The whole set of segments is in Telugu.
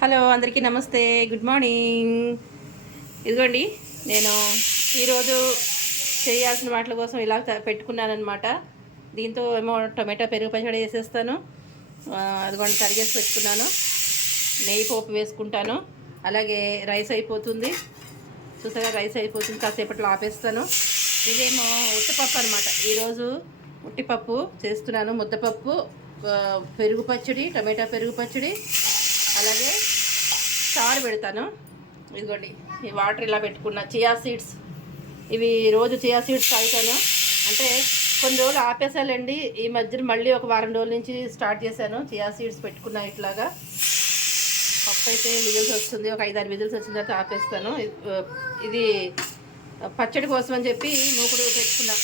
హలో అందరికీ నమస్తే, గుడ్ మార్నింగ్. ఇదిగోండి, నేను ఈరోజు చేయాల్సిన వాటి కోసం ఇలా పెట్టుకున్నానమాట. దీంతో ఏమో టొమాటో పెరుగు పచ్చడి వేసేస్తాను. అదిగోండి తరిగేసి పెట్టుకున్నాను. నెయ్యి పోపు వేసుకుంటాను. అలాగే రైస్ అయిపోతుంది. చూసారా, రైస్ అయిపోతుంది. కాసేపట్లో ఆపేస్తాను. ఇదేమో ఉట్టిపప్పు అనమాట. ఈరోజు ఉట్టిపప్పు చేస్తున్నాను. ముద్దపప్పు, పెరుగు పచ్చడి, టమాటా పెరుగు పచ్చడి, అలాగే చారు పెడతాను. ఇదిగోండి, ఈ వాటర్ ఇలా పెట్టుకున్నా. చియా సీడ్స్, ఇవి రోజు చియా సీడ్స్ తాగుతాను. అంటే కొన్ని రోజులు ఆపేసాలండి. ఈ మధ్యన మళ్ళీ ఒక వారం రోజుల నుంచి స్టార్ట్ చేశాను. చియా సీడ్స్ పెట్టుకున్నా. ఇట్లాగా పప్పు అయితే విజిల్స్ వస్తుంది. ఒక 5-6 విజిల్స్ వచ్చిన తర్వాత ఆపేస్తాను. ఇది పచ్చడి కోసం అని చెప్పి మూకుడు పెట్టుకున్నా.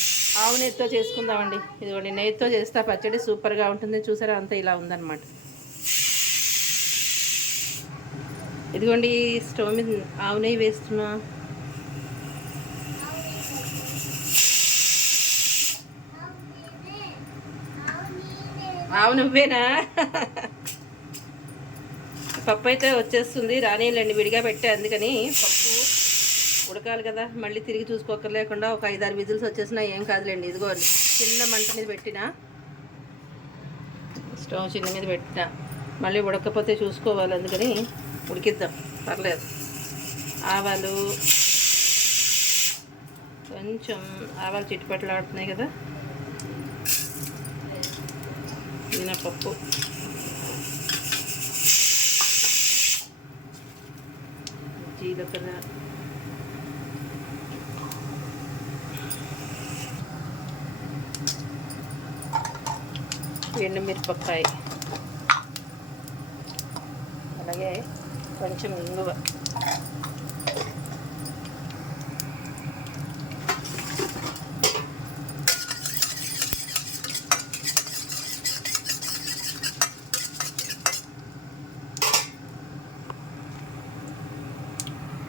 ఆవు నెయ్యితో చేసుకుందామండి. ఇదిగోండి, నెయ్యితో చేస్తా పచ్చడి, సూపర్గా ఉంటుంది. చూసారా, అంతా ఇలా ఉందన్నమాట. ఇదిగోండి, స్టవ్ మీద ఆవు నెయ్యి వేస్తున్నా. ఆవు నువ్వేనా? పప్పు అయితే వచ్చేస్తుంది. రానిలేండి, విడిగా పెట్టే, అందుకని పప్పు ఉడకాలి కదా. మళ్ళీ తిరిగి చూసుకోకర్లేకుండా ఒక 5-6 విజిల్స్ వచ్చేసినా ఏం కాదులేండి. ఇదిగోండి, చిన్న మంట మీద పెట్టినా, స్టవ్ చిన్న మీద పెట్టినా. మళ్ళీ ఉడకపోతే చూసుకోవాలి, అందుకని ఉడికిద్దాం, పర్లేదు. ఆవాలు కొంచెం, ఆవాలు చిట్టుపట్లు ఆడుతున్నాయి కదా. మినపప్పు, జీలకర్ర, ఎండుమిరపకాయ, అలాగే కొంచెం ఇంగువ.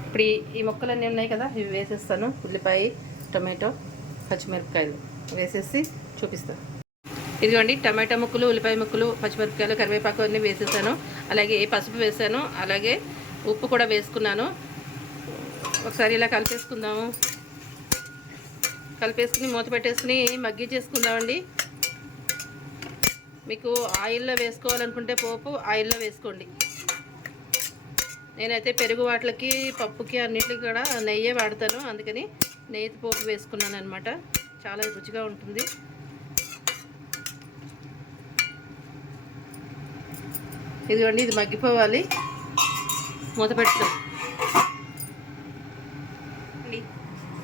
ఇప్పుడు ఈ ముక్కలన్నీ ఉన్నాయి కదా, ఇవి వేసేస్తాను. ఉల్లిపాయ, టమాటో, పచ్చిమిరపకాయలు వేసేసి చూపిస్తాను. ఇదిగోండి, టమాటా ముక్కలు, ఉల్లిపాయ ముక్కలు, పచ్చిమిరపకాయలు, కరివేపాకు అన్నీ వేసేసాను. అలాగే పసుపు వేసాను. అలాగే ఉప్పు కూడా వేసుకున్నాను. ఒకసారి ఇలా కలిపేసుకుందాము. కలిపేసుకుని మూత పెట్టేసుకుని మగ్గించేసుకుందామండి. మీకు ఆయిల్లో వేసుకోవాలనుకుంటే పోపు ఆయిల్లో వేసుకోండి. నేనైతే పెరుగు వాటికి, పప్పుకి, అన్నిటికి కూడా నెయ్యే వాడతాను. అందుకని నెయ్యి పోపు వేసుకున్నాను అనమాట. చాలా రుచిగా ఉంటుంది. ఇదిగోండి, ఇది మగ్గిపోవాలి. మూత పెట్టు.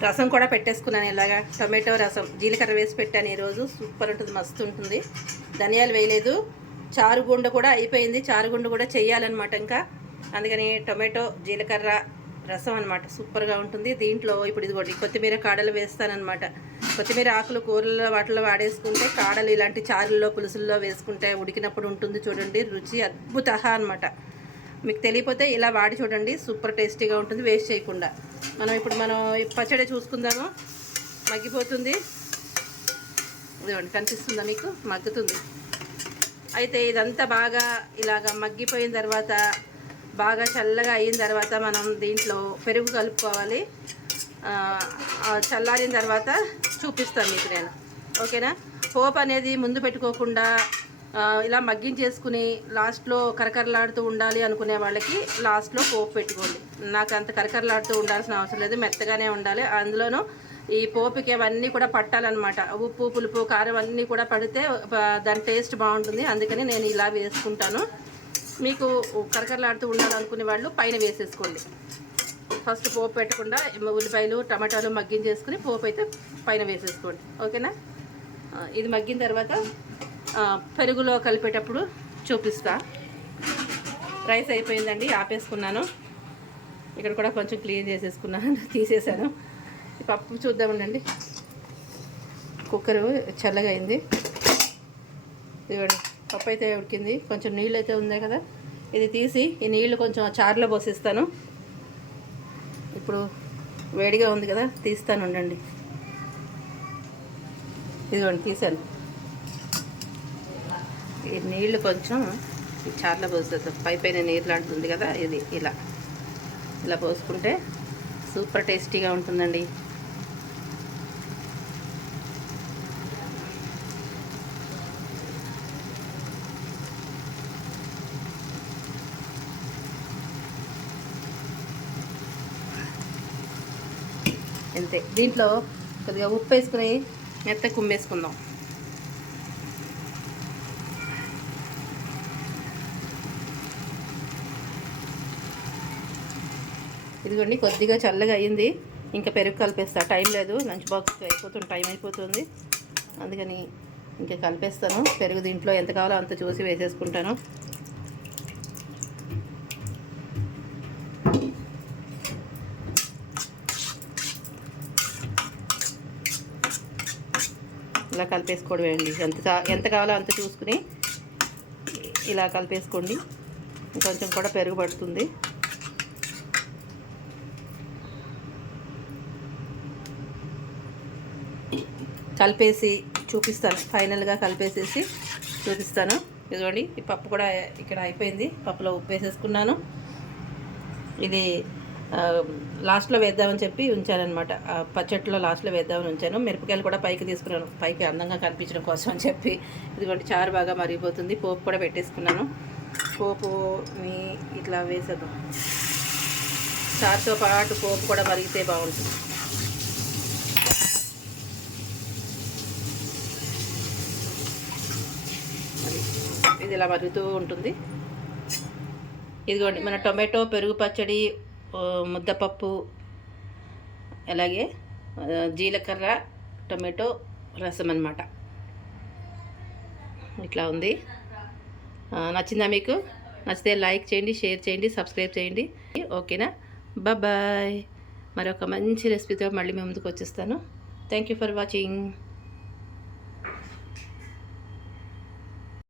రసం కూడా పెట్టేసుకున్నాను. ఇలాగా టమాటో రసం, జీలకర్ర వేసి పెట్టాను ఈరోజు. సూపర్ ఉంటుంది, మస్తు ఉంటుంది. ధనియాలు వేయలేదు. చారుగుండ కూడా అయిపోయింది. చారుగుండ కూడా చెయ్యాలన్నమాట ఇంకా. అందుకని టొమాటో, జీలకర్ర రసం అనమాట, సూపర్గా ఉంటుంది. దీంట్లో ఇప్పుడు ఇదిగోండి, కొత్తిమీర కాడలు వేస్తానన్నమాట. కొత్తిమీర ఆకులు కూరల్లో వాటిలో వాడేసుకుంటే, కాడలు ఇలాంటి చారుల్లో, పులుసుల్లో వేసుకుంటే ఉడికినప్పుడు ఉంటుంది చూడండి, రుచి అద్భుత అనమాట. మీకు తెలియపోతే ఇలా వాడి చూడండి, సూపర్ టేస్టీగా ఉంటుంది, వేస్ట్ చేయకుండా. మనం పచ్చడి చూసుకుందాము. మగ్గిపోతుంది. ఇదిగోండి, కనిపిస్తుందా మీకు? మగ్గుతుంది. అయితే ఇదంతా బాగా ఇలాగ మగ్గిపోయిన తర్వాత, బాగా చల్లగా అయిన తర్వాత మనం దీంట్లో పెరుగు కలుపుకోవాలి. చల్లారిన తర్వాత చూపిస్తాను మీకు నేను, ఓకేనా? పోపు అనేది ముందు పెట్టుకోకుండా ఇలా మగ్గించేసుకుని లాస్ట్లో కరకరలాడుతూ ఉండాలి అనుకునే వాళ్ళకి లాస్ట్లో పోపు పెట్టుకోండి. నాకు అంత కరకరలాడుతూ ఉండాల్సిన అవసరం లేదు, మెత్తగానే ఉండాలి. అందులోనూ ఈ పోపుకి అవన్నీ కూడా పట్టాలన్నమాట. ఉప్పు, పులుపు, కారం అన్నీ కూడా పడితే దాని టేస్ట్ బాగుంటుంది. అందుకని నేను ఇలా వేసుకుంటాను. మీకు కరకరలాడుతూ ఉండాలనుకునే వాళ్ళు పైన వేసేసుకోండి. ఫస్ట్ పోపు పెట్టకుండా ఉల్లిపాయలు, టమాటాలు మగ్గించేసుకుని పోపు అయితే పైన వేసేసుకోండి, ఓకేనా? ఇది మగ్గిన తర్వాత పెరుగులో కలిపేటప్పుడు చూపిస్తా. రైస్ అయిపోయిందండి, ఆపేసుకున్నాను. ఇక్కడ కూడా కొంచెం క్లీన్ చేసేసుకున్నాను, తీసేసాను. పప్పు చూద్దామండి. కుక్కరు చల్లగా అయింది. ఇవ్వండి, పప్పు అయితే ఉడికింది. కొంచెం నీళ్ళు అయితే ఉంది కదా, ఇది తీసి ఈ నీళ్ళు కొంచెం చారులో పోసిస్తాను. ఇప్పుడు వేడిగా ఉంది కదా, తీస్తాను ఉండండి. ఇదిగోండి, తీసాను. ఈ నీళ్ళు కొంచెం చార్లో పోస్తుంది, పైన నీరు లాంటిది ఉంది కదా, ఇది ఇలా ఇలా పోసుకుంటే సూపర్ టేస్టీగా ఉంటుందండి. అంతే. దీంట్లో కొద్దిగా ఉప్పు వేసుకుని మెత్తగా కుమ్మేసుకుందాం. ఇదిగోండి కొద్దిగా చల్లగా అయ్యింది, ఇంకా పెరుగు కలిపేస్తా. టైం లేదు, లంచ్ బాక్స్కి అయిపోతుంది, టైం అయిపోతుంది, అందుకని ఇంకా కలిపేస్తాను. పెరుగు దీంట్లో ఎంత కావాలో అంత చూసి వేసేసుకుంటాను. ఇలా కలిపేసుకోవడం అండి. ఎంత కావాలో అంత చూసుకుని ఇలా కలిపేసుకోండి. కొంచెం కూడా పెరుగు పడుతుంది. కలిపేసి చూపిస్తాను, ఫైనల్గా కలిపేసేసి చూపిస్తాను. ఇదిగోండి ఈ పప్పు కూడా ఇక్కడ అయిపోయింది. పప్పులో ఉప్పు వేసేసుకున్నాను. ఇది లాస్ట్లో వేద్దామని చెప్పి ఉంచానమాట. పచ్చట్లో లాస్ట్లో వేద్దామని ఉంచాను. మిరపకాయలు కూడా పైకి తీసుకున్నాను, పైకి అందంగా కనిపించడం కోసం అని చెప్పి. ఇదిగోండి చారు బాగా మరిగిపోతుంది. పోపు కూడా పెట్టేసుకున్నాను. పోపుని ఇట్లా వేసేద్దాం. చారుతో పాటు పోపు కూడా మరిగితే బాగుంటుంది. ఇది ఇలా మరుగుతూ ఉంటుంది. ఇదిగోండి మన టొమాటో పెరుగు పచ్చడి, ముద్దపప్పు, అలాగే జీలకర్ర టొమాటో రసం అన్నమాట. ఇట్లా ఉంది. నచ్చిందా మీకు? నచ్చితే లైక్ చేయండి, షేర్ చేయండి, సబ్స్క్రైబ్ చేయండి. ఓకేనా? బాయ్. మరొక మంచి రెసిపీతో మళ్ళీ మీ ముందుకు వచ్చేస్తాను. Thank you for watching.